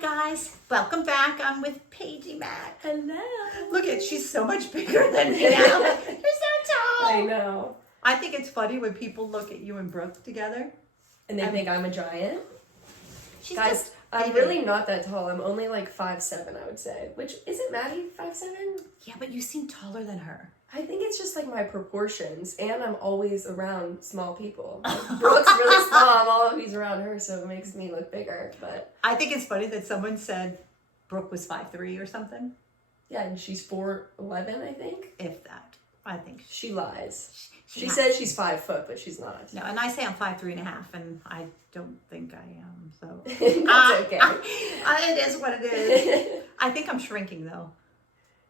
guys, welcome back. I'm with Paige Mac. Hello. Look at, she's so much bigger than me now. You're so tall. I know. I think it's funny when people look at you and Brooke together. And they think I'm a giant. She's Guys, just I'm baby. really not that tall. I'm only like 5'7", I would say. Which, isn't Maddie 5'7"? Yeah, but you seem taller than her. I think it's just like my proportions. And I'm always around small people. Like, Brooke's really small. I'm always around her, so it makes me look bigger. But I think it's funny that someone said Brooke was 5'3" or something. yeah, and she's 4'11", I think. If that. I think. She lies. She Yeah. says she's 5 foot, but she's not. No, and I say I'm 5'3.5", and I don't think I am. So That's okay. It is what it is. I think I'm shrinking though.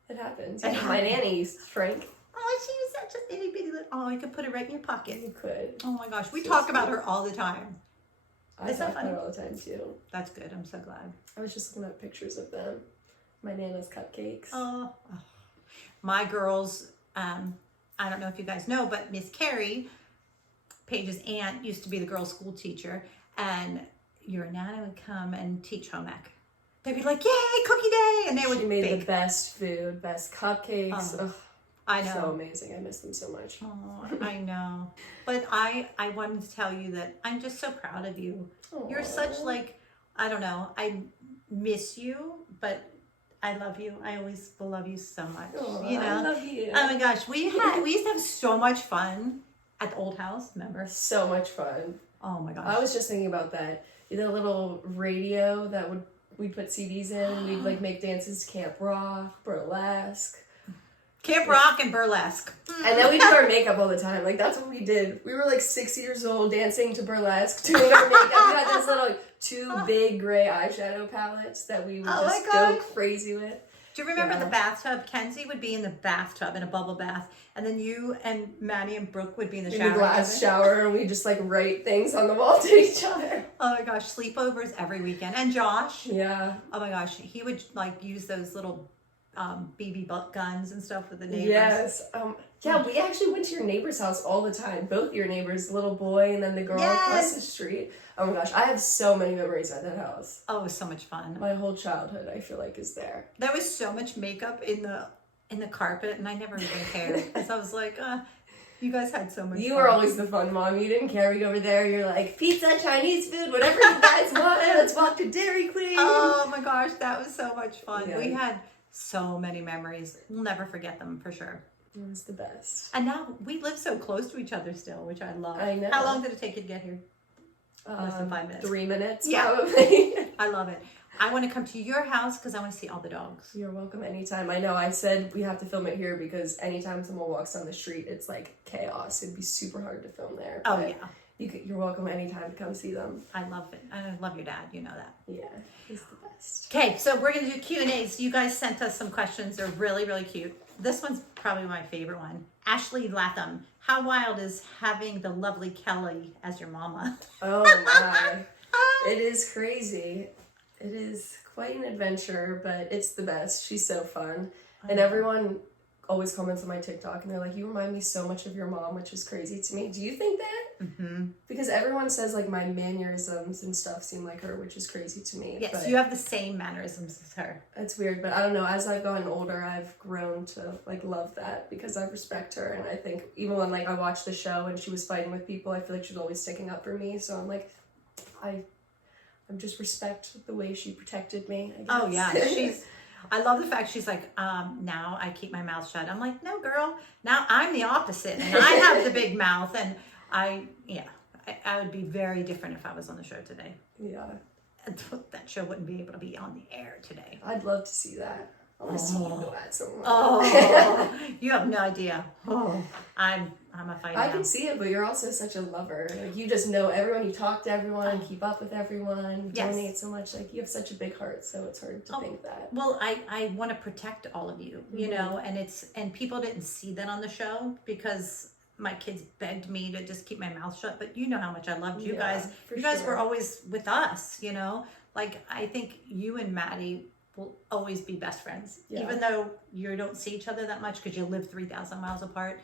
It happens. It My nanny shrank. Oh, she was such a itty bitty little. Oh, you could put it right in your pocket. You could. Oh my gosh, we So talk about sweet. her all the time. I Is that talk about funny? it all the time too. That's good. I'm so glad. I was just looking at pictures of them. My Nana's cupcakes. Oh, my girls. I don't know if you guys know, but Miss Carrie, Paige's aunt, used to be the girls' school teacher, and your nana would come and teach home ec. They'd be like, "Yay, cookie day!" and they would She made bake. the best food, best cupcakes. Oh, Ugh, I know. so amazing. I miss them so much. Oh, I know. But I wanted to tell you that I'm just so proud of you. You're such Aw. like, I don't know, I miss you, but I love you. I always will love you so much. Aw, You know? I love you. Oh my gosh, we used to have so much fun at the old house, remember? So much fun. Oh my gosh. I was just thinking about that. The little radio that we'd put CDs in. We'd like make dances to Camp Rock, burlesque. Camp Rock and burlesque. And then we do our makeup all the time. Like, that's what we did. We were like 6 years old dancing to burlesque, doing our makeup. We had this little 2 big gray eyeshadow palettes that we would Oh my just go gosh. crazy with. Do you remember Yeah. the bathtub? Kenzie would be in the bathtub in a bubble bath, and then you and Maddie and Brooke would be in the In shower. the glass together. shower, and we just like write things on the wall to each other. Oh my gosh, sleepovers every weekend. And Josh, Yeah. oh my gosh, he would like use those little BB guns and stuff with the neighbors. Yes. Yeah, we actually went to your neighbor's house all the time. Both your neighbors, the little boy and then the girl across Yes. the street. Oh my gosh, I have so many memories at that house. Oh, it was so much fun. My whole childhood, I feel like, is there. There was so much makeup in the carpet, and I never even cared because I was like, you guys had so much You fun. were always the fun mom. You didn't care. We go over there. You're like, pizza, Chinese food, whatever you guys want. Let's walk to Dairy Queen. Oh my gosh, that was so much fun. Yeah. We had so many memories. We'll never forget them for sure. It was the best. And now we live so close to each other still, which I love. I know. How long did it take you to get here? Less than 5 minutes. 3 minutes, Yeah. probably. I love it. I want to come to your house because I want to see all the dogs. You're welcome anytime. I know I said we have to film it here because anytime someone walks down the street, it's like chaos. It'd be super hard to film there. Oh, but yeah. You're welcome anytime to come see them. I love it. I love your dad. You know that. Yeah, he's the best. Okay, so we're going to do Q&As. You guys sent us some questions. They're really, really cute. This one's probably my favorite one. Ashley Latham. How wild is having the lovely Kelly as your mama? Oh my. It is crazy. It is quite an adventure, but it's the best. She's so fun. And everyone always comments on my TikTok and they're like, you remind me so much of your mom, which is crazy to me. Do you think that? Mm-hmm. Because everyone says like my mannerisms and stuff seem like her, which is crazy to me. Yes, but you have the same mannerisms as her. it's weird, but I don't know. As I've gotten older, I've grown to like love that because I respect her. And I think even when like I watched the show and she was fighting with people, I feel like she was always sticking up for me. So I'm like, I'm just respect the way she protected me, I guess. Oh yeah, I love the fact she's like, now I keep my mouth shut. I'm like, no girl, now I'm the opposite and I have the big mouth and I would be very different if I was on the show today. Yeah. That show wouldn't be able to be on the air today. I'd love to see that. I want to see you go at someone. Oh, you have no idea. Oh, I'm a fighter. I can see it, but you're also such a lover. Like you just know everyone, you talk to everyone, keep up with everyone, you Yes. donate so much. Like you have such a big heart, so it's hard to think that. Well, I want to protect all of you, you know, and people didn't see that on the show because my kids begged me to just keep my mouth shut. But you know how much I loved you Yeah, guys. for You guys sure. were always with us, you know. Like I think you and Maddie will always be best friends, Yeah. even though you don't see each other that much because you live 3,000 miles apart.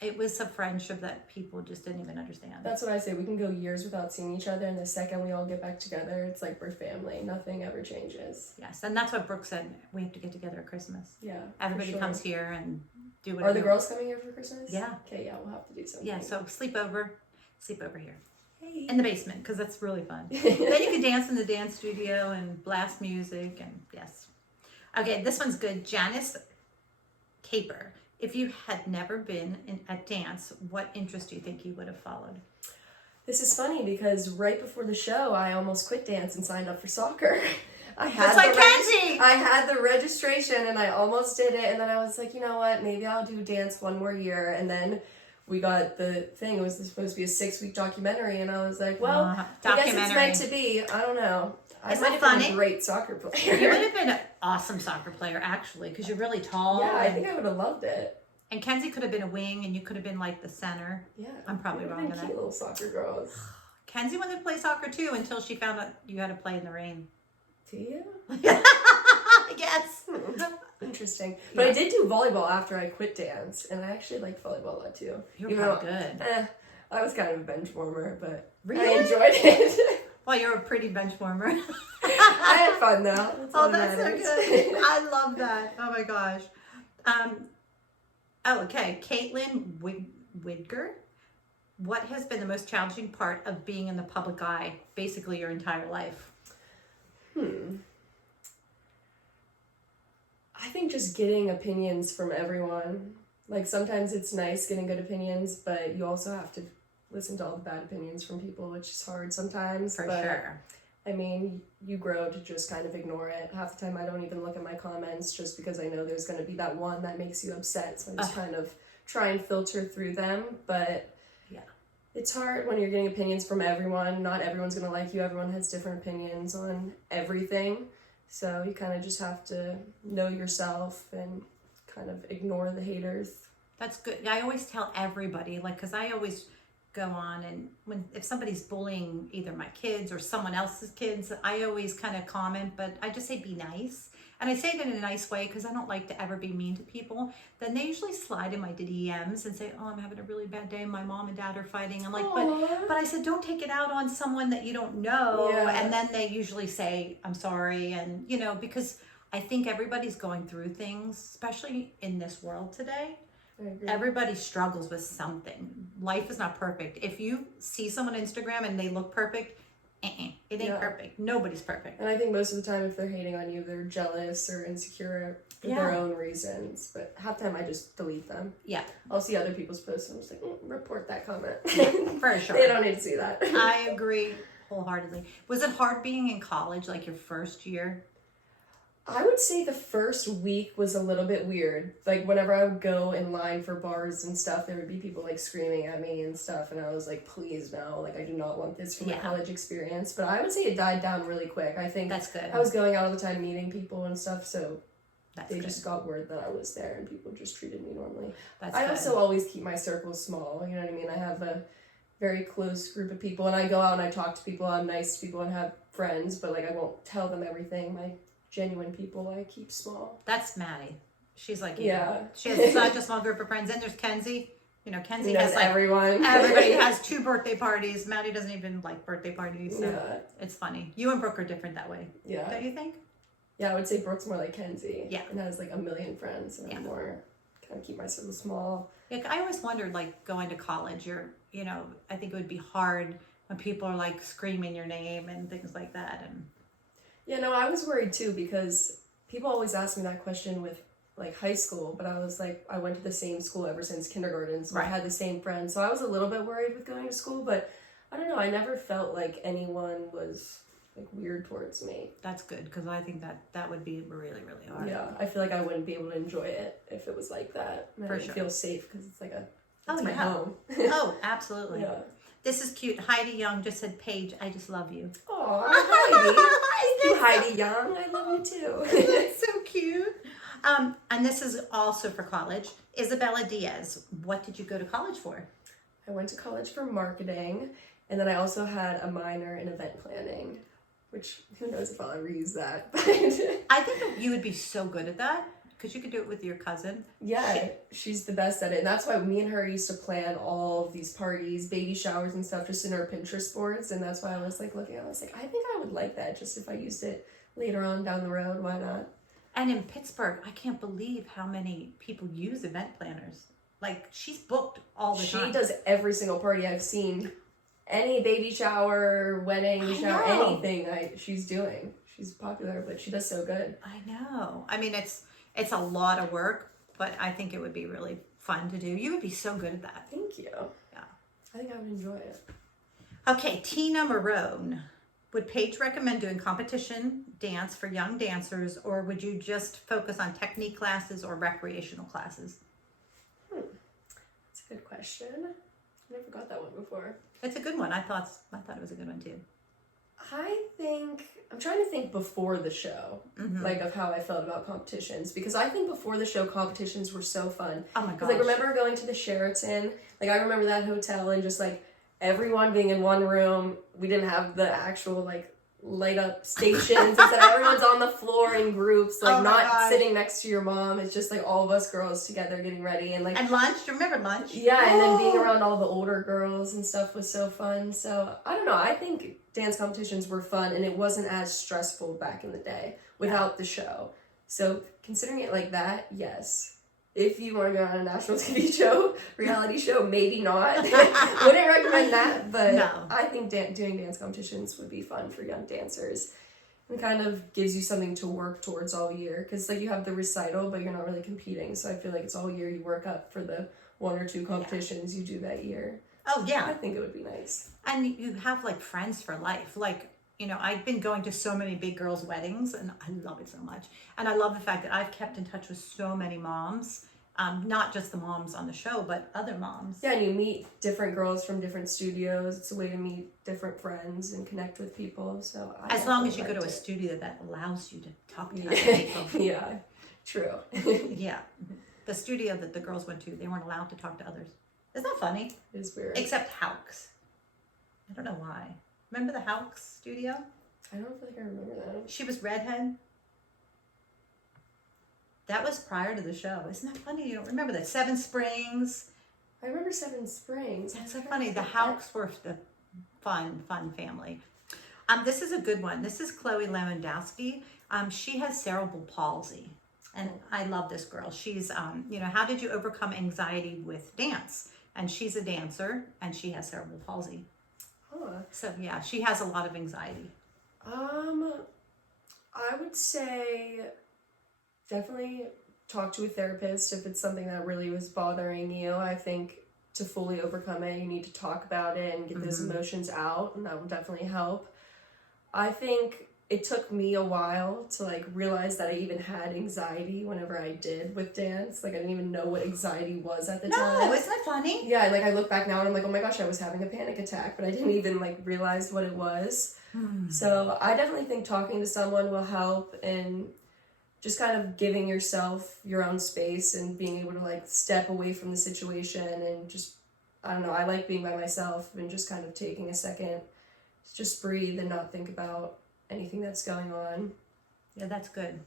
it was a friendship that people just didn't even understand. That's what I say. We can go years without seeing each other, and the second we all get back together, it's like we're family. Nothing ever changes. Yes, and that's what Brooke said. We have to get together at Christmas. Yeah. Everybody sure. comes here and do whatever. Are the girls coming here for Christmas? Yeah. Okay, yeah, we'll have to do something. Yeah, so sleep over here. Hey. In the basement, because that's really fun. Then you can dance in the dance studio and blast music, and yes. Okay, this one's good. Janice Caper. If you had never been at dance, what interest do you think you would have followed? This is funny because right before the show, I almost quit dance and signed up for soccer. I Just like Kenzie! I had the registration and I almost did it, and then I was like, you know what, maybe I'll do dance one more year, and then we got the thing. It was supposed to be a 6-week documentary, and I was like, well, I guess it's meant to be. I don't know. I might have been a great soccer player. You would have been an awesome soccer player, actually, because you're really tall. Yeah, I think I would have loved it. And Kenzie could have been a wing, and you could have been like the center. Yeah, I'm probably wrong in that. Cute little soccer girls. Kenzie wanted to play soccer too until she found out you had to play in the rain. Do you? Yes. Interesting. But I did do volleyball after I quit dance, and I actually liked volleyball a lot too. You were probably good. I was kind of a bench warmer, but really? I enjoyed it. Well, you're a pretty bench warmer. I had fun though. That's so good. I love that. Oh my gosh. Okay. Caitlin Widger. What has been the most challenging part of being in the public eye, basically your entire life? I think just getting opinions from everyone. Like sometimes it's nice getting good opinions, but you also have to listen to all the bad opinions from people, which is hard sometimes. For sure. I mean, you grow to just kind of ignore it. Half the time I don't even look at my comments just because I know there's going to be that one that makes you upset. So I just kind of try and filter through them. But yeah, it's hard when you're getting opinions from everyone. Not everyone's going to like you. Everyone has different opinions on everything. So you kind of just have to know yourself and kind of ignore the haters. That's good. I always tell everybody, like, because I always go on and if somebody's bullying either my kids or someone else's kids, I always kind of comment, but I just say be nice. And I say it in a nice way because I don't like to ever be mean to people. Then they usually slide in my DMs and say, oh, I'm having a really bad day. My mom and dad are fighting. I'm like, but I said, don't take it out on someone that you don't know. Yeah. And then they usually say, I'm sorry. And, you know, because I think everybody's going through things, especially in this world today. Everybody struggles with something. Life is not perfect. If you see someone on Instagram and they look perfect, it ain't perfect. Nobody's perfect. And I think most of the time if they're hating on you, they're jealous or insecure for their own reasons. But half the time I just delete them. Yeah. I'll see other people's posts and I'm just like, report that comment. For sure. They don't need to see that. I agree wholeheartedly. Was it hard being in college, like your first year? I would say the first week was a little bit weird. Like, whenever I would go in line for bars and stuff, there would be people, like, screaming at me and stuff, and I was like, please, no. Like, I do not want this for my college experience. But I would say it died down really quick. I think that's good. I was going out all the time meeting people and stuff, so they good. just got word that I was there, and people just treated me normally. That's I good. also always keep my circles small, you know what I mean? I have a very close group of people, and I go out and I talk to people, I'm nice to people and have friends, but, like, I won't tell them everything. My genuine people I keep small. That's Maddie. She's like you. Yeah. She has such a small group of friends. Then there's Kenzie. You know, Kenzie has like everyone. Everybody has 2 birthday parties. Maddie doesn't even like birthday parties. So it's funny. You and Brooke are different that way. Yeah. Don't you think? Yeah, I would say Brooke's more like Kenzie. Yeah. And has like a million friends. And I'm more kind of keep my circle small. Yeah, I always wondered, like, going to college, I think it would be hard when people are like screaming your name and things like that. And yeah, no, I was worried too because people always ask me that question with like high school, but I was like, I went to the same school ever since kindergarten, so I had the same friends. So I was a little bit worried with going to school, but I don't know, I never felt like anyone was like weird towards me. That's good, because I think that would be really, really hard. Yeah, I feel like I wouldn't be able to enjoy it if it was like that. I For sure. feel safe because it's like my home. Oh, absolutely. Yeah. This is cute. Heidi Young just said, Paige, I just love you. Aw, Heidi. Thank you, Heidi Young. I love you too. That's so cute. And this is also for college. Isabella Diaz, what did you go to college for? I went to college for marketing, and then I also had a minor in event planning, which who knows if I'll ever use that. I think you would be so good at that, because you could do it with your cousin. Yeah, she's the best at it. And that's why me and her used to plan all of these parties, baby showers and stuff just in our Pinterest boards. And that's why I was like looking, I was like, I think I would like that just if I used it later on down the road. Why not? And in Pittsburgh, I can't believe how many people use event planners. Like, she's booked all the time. She does every single party I've seen. Any baby shower, wedding shower, anything she's doing. She's popular, but she does so good. I know. I mean, it's a lot of work, but I think it would be really fun to do. You would be so good at that. Thank you. Yeah. I think I would enjoy it. Okay, Tina Marone. Would Paige recommend doing competition dance for young dancers, or would you just focus on technique classes or recreational classes? That's a good question. I never got that one before. It's a good one. I thought it was a good one too. I'm trying to think before the show, like of how I felt about competitions, because I think before the show competitions were so fun. Oh my gosh. Because like remember going to the Sheraton, like I remember that hotel and just like everyone being in one room. We didn't have the actual like light up stations. Instead everyone's on the floor in groups, like not sitting next to your mom. It's just like all of us girls together getting ready and like lunch. Do you remember lunch? Yeah, and then being around all the older girls and stuff was so fun. So I don't know. I think dance competitions were fun and it wasn't as stressful back in the day without the show. So considering it like that, yes. If you want to go on a national TV show, reality show, maybe not. Wouldn't recommend that, but no. I think doing dance competitions would be fun for young dancers. And kind of gives you something to work towards all year. Because like you have the recital, but you're not really competing. So I feel like it's all year you work up for the 1 or 2 competitions you do that year. Oh, yeah. I think it would be nice. And you have like friends for life. Like, you know, I've been going to so many big girls' weddings and I love it so much. And I love the fact that I've kept in touch with so many moms, not just the moms on the show, but other moms. Yeah, and you meet different girls from different studios. It's a way to meet different friends and connect with people. So as long as you go to a studio that allows you to talk to other people. Yeah, true. Yeah. The studio that the girls went to, they weren't allowed to talk to others. Isn't that funny? It's weird. Except Hauks. I don't know why. Remember the Hauks studio? I don't feel like I remember that. She was redhead. That was prior to the show. Isn't that funny? You don't remember that? Seven Springs. I remember Seven Springs. That's so funny. The Hauks were the fun family. This is a good one. This is Chloe Lewandowski. She has cerebral palsy. And I love this girl. She's, you know, how did you overcome anxiety with dance? And she's a dancer and she has cerebral palsy. So yeah, she has a lot of anxiety. I would say definitely talk to a therapist if it's something that really was bothering you. I think to fully overcome it, you need to talk about it and get those emotions out, and that will definitely help. I think it took me a while to like realize that I even had anxiety whenever I did with dance. Like I didn't even know what anxiety was at the time. No, isn't that funny? Yeah, like I look back now and I'm like, oh my gosh, I was having a panic attack, but I didn't even like realize what it was. So I definitely think talking to someone will help, and just kind of giving yourself your own space and being able to like step away from the situation and just, I don't know, I like being by myself and just kind of taking a second to just breathe and not think about anything that's going on. Yeah, that's good.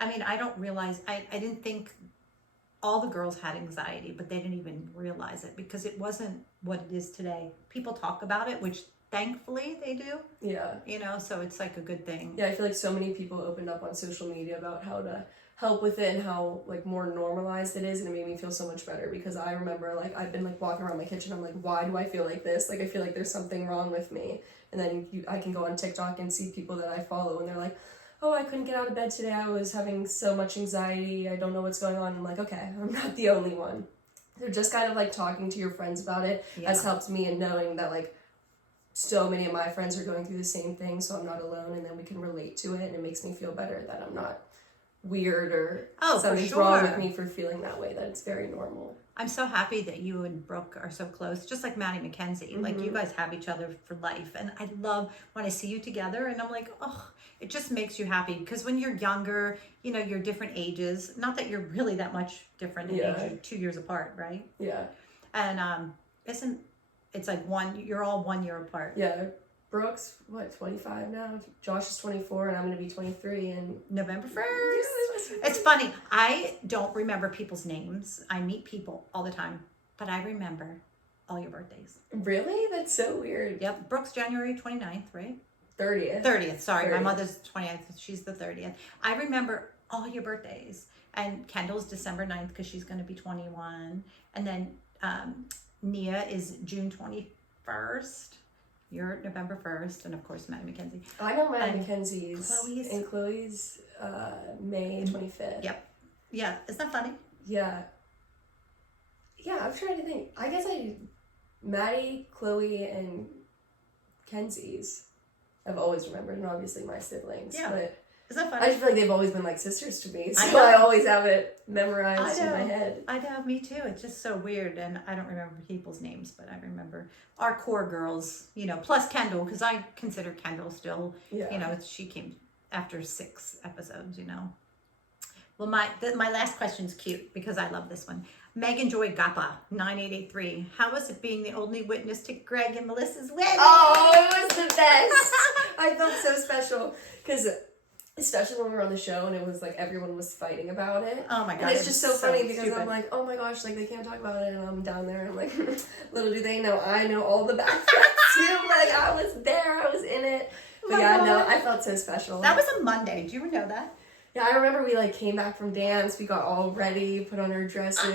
I mean, I don't realize, I didn't think all the girls had anxiety, but they didn't even realize it because it wasn't what it is today. People talk about it, which thankfully they do. Yeah. You know, so it's like a good thing. Yeah, I feel like so many people opened up on social media about how to help with it and how like more normalized it is, and it made me feel so much better because I remember like I've been like walking around my kitchen, I'm like, why do I feel like this? Like I feel like there's something wrong with me. And then I can go on TikTok and see people that I follow and they're like, oh, I couldn't get out of bed today, I was having so much anxiety, I don't know what's going on. I'm like, okay, I'm not the only one. So just kind of like talking to your friends about it has helped me, in knowing that like so many of my friends are going through the same thing, so I'm not alone, and then we can relate to it, and it makes me feel better that I'm not weird or something's wrong with me for feeling that way, that it's very normal. I'm so happy that you and Brooke are so close, just like Maddie McKenzie. Like you guys have each other for life, and I love when I see you together, and I'm like, oh, it just makes you happy, because when you're younger, you know, you're different ages. Not that you're really that much different in age, you're 2 years apart, right? Yeah. And it's like you're all 1 year apart. Yeah, Brooke's, 25 now? Josh is 24 and I'm going to be 23 and... November 1st. Yeah, It's funny. I don't remember people's names. I meet people all the time, but I remember all your birthdays. Really? That's so weird. Yep. Brooke's January 29th, right? 30th. 30th. Sorry. 30th. My mother's 29th. She's the 30th. I remember all your birthdays. And Kendall's December 9th because she's going to be 21. And then Nia is June 21st. You're November 1st. And of course, Maddie Mackenzie. I know Maddie Mackenzie's. Chloe's. And Chloe's May 25th. Yep. Yeah. Isn't that funny? Yeah. Yeah, I'm trying to think. I guess Maddie, Chloe, and Kenzie's I've always remembered, and obviously my siblings. Yeah. But Is that I funny? just feel like they've always been like sisters to me, I so know. I always have it memorized I in know. my head. I know, me too. It's just so weird, and I don't remember people's names, but I remember our core girls, you know, plus Kendall, because I consider Kendall still, Yeah. you know, she came after 6 episodes, you know. Well, my last question's cute because I love this one. Megan Joy Gappa, 9883. How was it being the only witness to Greg and Melissa's wedding? Oh, it was the best. I felt so special because, especially when we were on the show and it was like everyone was fighting about it. Oh my God. And it's it just was so funny because stupid. I'm like, oh my gosh, like they can't talk about it, and I'm down there and I'm like, little do they know, I know all the backtracks too. Like I was there, I was in it. But Oh my yeah, no, God. I felt so special. That was a Monday. Do you know that? Yeah, I remember we like came back from dance, we got all ready, put on our dresses,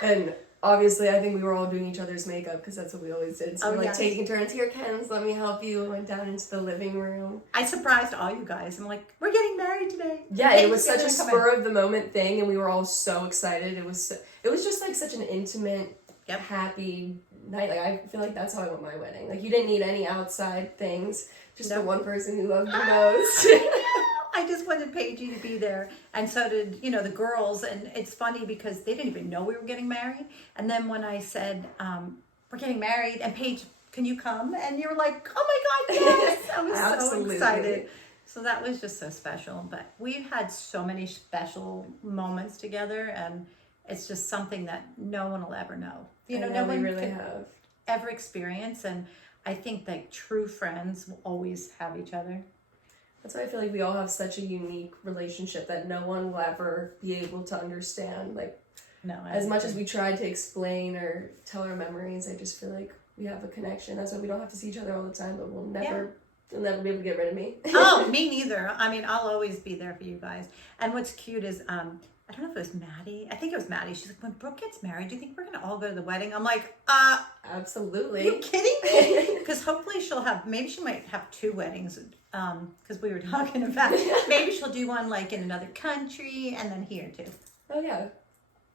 and obviously I think we were all doing each other's makeup because that's what we always did. So Oh, we're like yes. taking turns, here Ken's, let me help you, and went down into the living room. I surprised all you guys. I'm like, we're getting married today. Yeah, Hey, it was you're such a gonna come spur of the moment thing, and we were all so excited. It was just like such an intimate, Yep. happy night. Like I feel like that's how I want my wedding. Like you didn't need any outside things, just the Nope. one person who loved you most. I just wanted Paige to be there, and so did, you know, the girls. And it's funny because they didn't even know we were getting married. And then when I said we're getting married, and Paige, can you come? And you were like, oh my God, yes! I was so Absolutely. excited. So that was just so special. But we've had so many special moments together, and it's just something that no one will ever know. You know, no we one really can have. ever experience. And I think that true friends will always have each other. That's why I feel like we all have such a unique relationship that no one will ever be able to understand. Like, No, as much as we tried to explain or tell our memories, I just feel like we have a connection. That's why we don't have to see each other all the time, but you'll never be able to get rid of me. Oh, me neither. I mean, I'll always be there for you guys. And what's cute is, I don't know if it was Maddie. I think it was Maddie. She's like, when Brooke gets married, do you think we're going to all go to the wedding? I'm like, Absolutely. you kidding me? Because hopefully maybe she might have 2 weddings. Because we were talking about, maybe she'll do one like in another country and then here too. Oh yeah.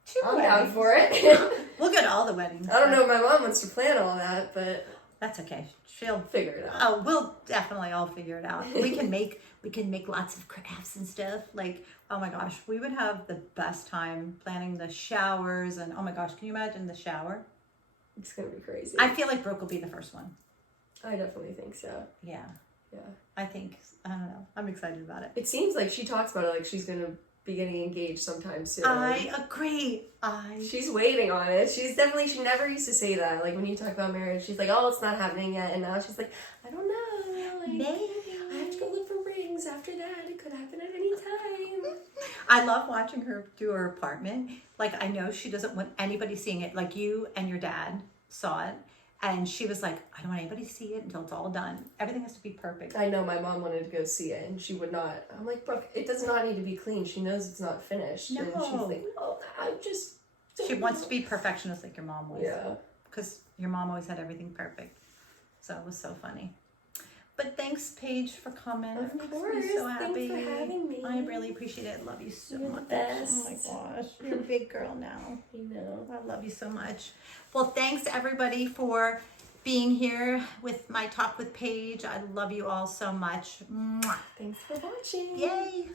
2 I'm weddings. down for it. We'll go to all the weddings. I don't know if my mom wants to plan all that, but That's okay. She'll figure it out. Oh, we'll definitely all figure it out. We can make lots of crafts and stuff. Like, oh my gosh, we would have the best time planning the showers, and oh my gosh, can you imagine the shower? It's gonna be crazy. I feel like Brooke will be the first one. I definitely think so. Yeah. Yeah. I don't know. I'm excited about it. It seems like she talks about it like she's gonna be getting engaged sometime soon. I agree. She's waiting on it. She never used to say that. Like when you talk about marriage, she's like, oh, it's not happening yet. And now she's like, I don't know. Like, Maybe. I have to go look for rings after that. It could happen at any time. I love watching her do her apartment. Like, I know she doesn't want anybody seeing it. Like, you and your dad saw it. And she was like, I don't want anybody to see it until it's all done. Everything has to be perfect. I know my mom wanted to go see it and she would not. I'm like, Brooke, it does not need to be clean. She knows it's not finished. And she's No. like, oh, I just don't She wants know." to be perfectionist like your mom was. Yeah. Because your mom always had everything perfect. So it was so funny. But thanks, Paige, for coming. Of It makes course. me so happy. Thanks for having me. I really appreciate it. I love you so You're the much. best. Oh my gosh. You're a big girl now. You know. I love you so much. Well, thanks everybody for being here with my talk with Paige. I love you all so much. Mwah. Thanks for watching. Yay.